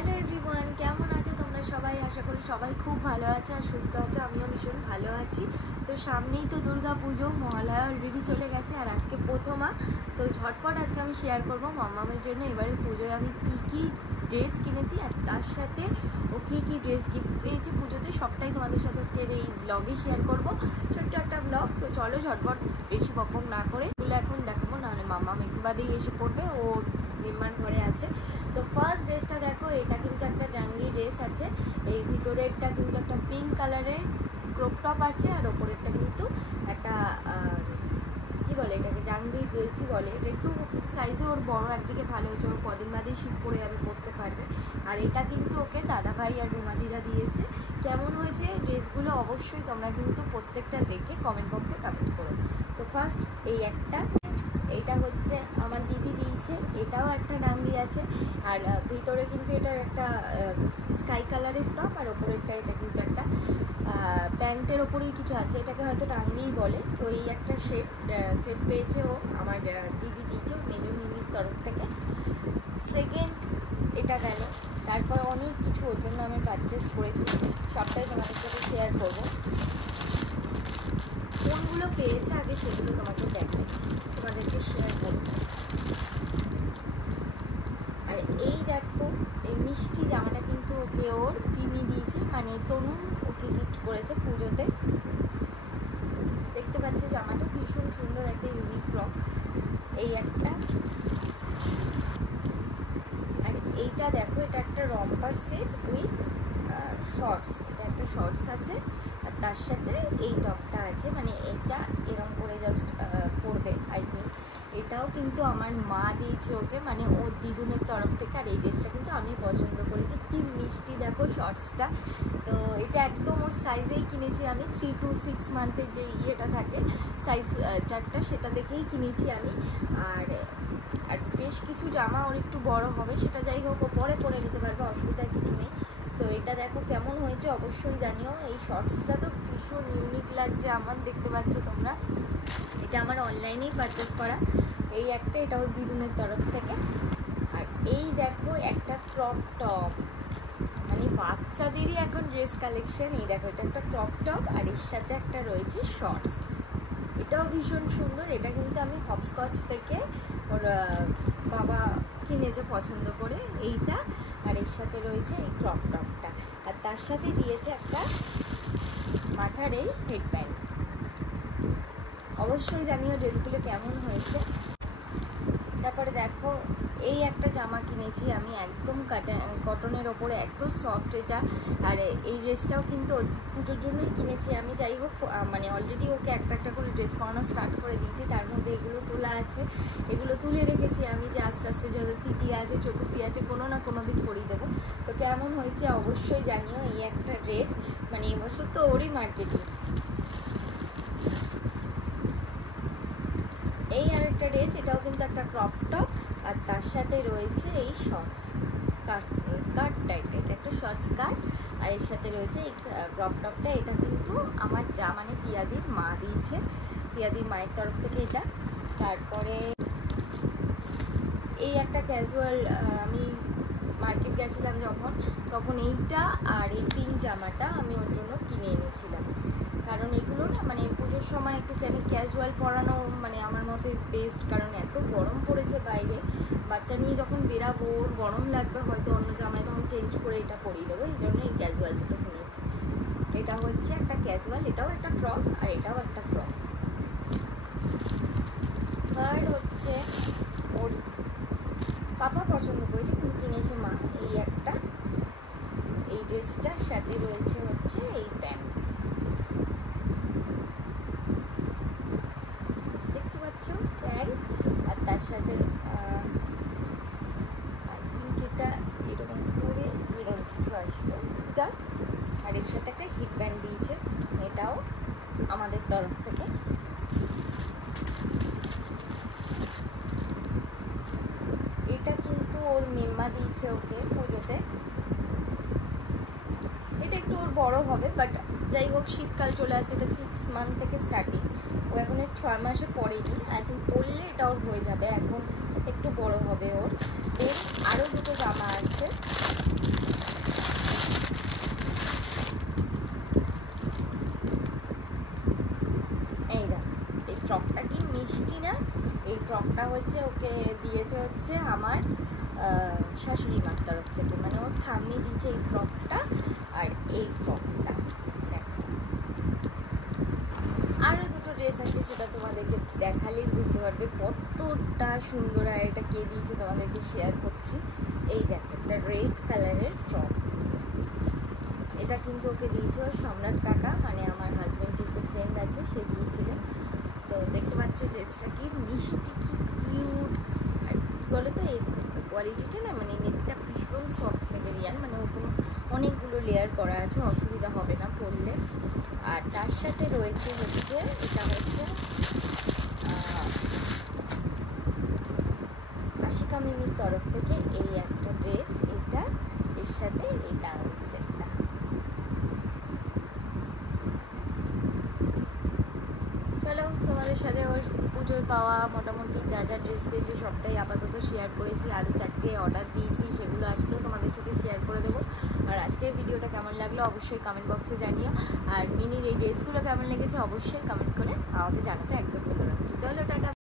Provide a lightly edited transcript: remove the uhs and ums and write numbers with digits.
Hello everyone, কেমন আছো তোমরা সবাই? আশা করি সবাই খুব ভালো আছে আর সুস্থ আছে। আমিও ভীষণ ভালো আছি। তো সামনেই তো দুর্গা পুজো, মহালয়া অলরেডি চলে গেছে আর আজকে প্রথমা। তো ঝটপট আজকে আমি শেয়ার করবো মাম্মামের জন্য এবারে পুজোয় আমি কী ড্রেস কিনেছি আর তার সাথে ও কী ড্রেস গিফট পেয়েছি পুজোতে, সবটাই তোমাদের সাথে আজকে এই ব্লগে শেয়ার করবো। ছোট্ট একটা ব্লগ। তো চলো ঝটপট বেশি বকবক না করে এগুলো এখন দেখাবো, নাহলে মাম্মাম একটু বাদেই এসে পড়বে, ও নির্মাণ ঘরে আছে। তো ফার্স্ট ড্রেসটা দেখো, এটা কিন্তু একটা ডাঙ্গি ড্রেস আছে। এই ভিতরেরটা কিন্তু একটা পিঙ্ক কালারের ক্রপ টপ আছে আর ওপরেরটা কিন্তু একটা কী বলে এটাকে, ডাঙ্গি ড্রেসই বলে। এটা একটু সাইজে ওর বড়, একদিকে ভালো হয়েছে, ওর কদিন বাদেই শীত পরে যাবে, পরতে পারবে। আর এটা কিন্তু ওকে দাদাভাই আর রুমাদিরা দিয়েছে। কেমন হয়েছে ড্রেসগুলো অবশ্যই তোমরা কিন্তু প্রত্যেকটা দেখে কমেন্ট বক্সে কমেন্ট করো। তো ফার্স্ট এই একটা, এইটা হচ্ছে আমার দিদি দিয়েছে, এটাও একটা ডাঙ্গি আছে। আর ভিতরে কিন্তু এটার একটা স্কাই কালারের টপ আর ওপরেরটা এটা কিন্তু একটা প্যান্টের ওপরেই কিছু আছে, এটাকে হয়তো ডাঙ্গিই বলে। তো এই একটা সেট পেয়েছে ও, আমার দিদি দিয়েছে ওর মেজর মিমির তরফ থেকে। সেকেন্ড এটা গেল। তারপর অনেক কিছু ওর জন্য আমি পারচেস করেছি, সবটাই তোমাদের সাথে শেয়ার করবো। কোনগুলো পেয়েছে আগে সেগুলো তোমাকে দেখাই, তোমাদেরকে শেয়ার করব। আর এই দেখো, এই মিষ্টি জামাটা কিন্তু ওকে ওর পিমি দিয়েছে, মানে তনু ওকে গিফট করেছে পুজোতে। দেখতে পাচ্ছ জামাটা ভীষণ সুন্দর, একটা ইউনিক ফ্রক। এই একটা, আর এইটা দেখো, এটা একটা রম্পার সেট উইথ শর্টস। এটা একটা শর্টস আছে আর তার সাথে এই টপটা আছে, মানে এটা এরকম করে জাস্ট পরবে আই থিঙ্ক। এটাও কিন্তু আমার মা দিয়েছে ওকে, মানে ওর দিদুনের তরফ থেকে। আর এই ড্রেসটা কিন্তু আমি পছন্দ করেছি, কি মিষ্টি দেখো শর্টসটা। তো এটা একদম ওর সাইজেই কিনেছি আমি, 3 to 6 মান্থের যে ইয়েটা থাকে সাইজ চারটা, সেটা দেখেই কিনেছি আমি। আর বেশ কিছু জামা ওর একটু বড় হবে, সেটা যাই হোক ও পরে নিতে পারবে, অসুবিধার কিছু নেই। তো এটা দেখো কেমন হয়েছে অবশ্যই জানিও। এই শর্টসটা তো ভীষণ ইউনিক লাগছে আমার, দেখতে পাচ্ছ তোমরা। এটা আমার অনলাইনেই পারচেস করা। এই একটা, এটাও দিদুনের তরফ থেকে। আর এই দেখো একটা ক্রপ টপ, মানে বাচ্চাদেরই এখন ড্রেস কালেকশন। এই দেখো, এটা একটা ক্রপ টপ আর এর সাথে একটা রয়েছে শর্টস। এটাও ভীষণ সুন্দর। এটা কিন্তু আমি হপস্কচ থেকে ওর বাবা কিনেছে পছন্দ করে এইটা। আর এর সাথে রয়েছে এই ক্রপ টপটা, আর তার সাথে দিয়েছে একটা মাথার এই হেডব্যান্ড। অবশ্যই জানিও ড্রেসগুলো কেমন হয়েছে। তারপরে দেখো, এই একটা জামা কিনেছি আমি, একদম কটনের ওপরে, এত সফট এটা। আর এই ড্রেসটাও কিন্তু পুজোর জন্যই কিনেছি আমি। যাই হোক, মানে অলরেডি ওকে একটা একটা করে ড্রেস পরানো স্টার্ট করে দিয়েছি। তার মধ্যে এগুলো তোলা আছে, এগুলো তুলে রেখেছি আমি, যে আস্তে আস্তে যত তৃতীয়া আছে চতুর্থী আছে কোনো না কোনো দিন পরিয়ে দেবো। তো কেমন হয়েছে অবশ্যই জানিও। এই একটা ড্রেস, মানে এবছর তো ওরই মার্কেটিং। এই আরেকটা ড্রেস, এটাও কিন্তু একটা ক্রপ টপ আর তার সাথে রয়েছে এই শর্টস স্কার্ট টাইপ। এটা একটা শর্ট স্কার্ট আর এর সাথে রয়েছে এই ক্রপ টপটা। এটা কিন্তু আমার যা, মানে পিয়াদির মা দিয়েছে, পিয়াদির মায়ের তরফ থেকে এটা। তারপরে এই একটা ক্যাজুয়াল, আমি মার্কেট গেছিলাম যখন, তখন এইটা আর এই পিঙ্ক জামাটা আমি ওর জন্য কিনে এনেছিলাম। কারণ এগুলো না, মানে পুজোর সময় একটু ক্যাজুয়াল পরানো, মানে আমার মতে বেস্ট। কারণ এত গরম পড়েছে বাইরে, বাচ্চা নিয়ে যখন বেরাবো, ওর গরম লাগবে হয়তো অন্য জামায়, তখন চেঞ্জ করে এটা পরিয়ে দেবো, এই জন্য এই ক্যাজুয়াল দুটো কিনেছি। এটা হচ্ছে একটা ক্যাজুয়াল, এটাও একটা ফ্রক আর এটাও একটা ফ্রক। থার্ড হচ্ছে ওর পাপা পছন্দ করেছে কিন্তু কিনেছে মা, এই একটা। এই ড্রেসটার সাথে রয়েছে হচ্ছে এই প্যান্ট, দেখতে পাচ্ছ প্যান্ট। আর তার সাথে আই থিঙ্ক এটা এরকম করে এরকম কিছু আসবে এটা। আর এর সাথে একটা হিট ব্যান্ড দিয়েছে, এটাও আমাদের তরফ থেকে। এটা কিন্তু ওর মেম্মা দিয়েছে ওকে পুজোতে। এটা একটু ওর বড় হবে, বাট যাই হোক শীতকাল চলে আসে, এটা 6 মান্থ থেকে স্টার্টিং, ও এখন 6 মাসে পড়েনি। আই থিঙ্ক পড়লে এটা ওর হয়ে যাবে, এখন একটু বড় হবে ওর। দেন আরও দুটো জামা আছে, ফ্রকটা হচ্ছে ওকে দিয়েছে হচ্ছে আমার শাশুড়ি মার তরফ থেকে, মানে ওর ঠাম্মি দিয়েছে এই ফ্রকটা আর এই ফ্রকটা। দেখো আরও দুটো ড্রেস আছে, সেটা তোমাদেরকে দেখালেই বুঝতে পারবে কতটা সুন্দর। আর এটা কে দিয়েছে তোমাদেরকে শেয়ার করছি। এই দেখো একটা রেড কালারের ফ্রক, এটা কিন্তু ওকে দিয়েছে ওর সম্রাট কাকা, মানে আমার হাজব্যান্ডের যে ফ্রেন্ড আছে সে দিয়েছিলেন। তো দেখতে পাচ্ছ ড্রেসটা কি মিষ্টি, কি কিউট। আর কী বলো তো, এই কোয়ালিটিটা না, মানে নেটটা ভীষণ সফট মেটেরিয়াল, মানে ওর কোনো অনেকগুলো লেয়ার করা আছে, অসুবিধা হবে না পরলে। আর তার সাথে রয়েছে হচ্ছে এটা হচ্ছে আশিকা মিমির তরফ থেকে এই একটা ড্রেস, এটা এর সাথে এই ডাউন সেটটা। চলো তোমাদের সাথে ওর পুজোয় পাওয়া মোটামুটি যা যা ড্রেস পেয়েছি সবটাই আপাতত শেয়ার করেছি। আরও 4টে অর্ডার দিয়েছি, সেগুলো আসলেও তোমাদের সাথে শেয়ার করে দেবো। আর আজকের ভিডিওটা কেমন লাগলো অবশ্যই কমেন্ট বক্সে জানিও। আর মিনির এই ড্রেসগুলো কেমন লেগেছে অবশ্যই কমেন্ট করে আমাকে জানাতে একদম ভুলো না। চলো টাটা।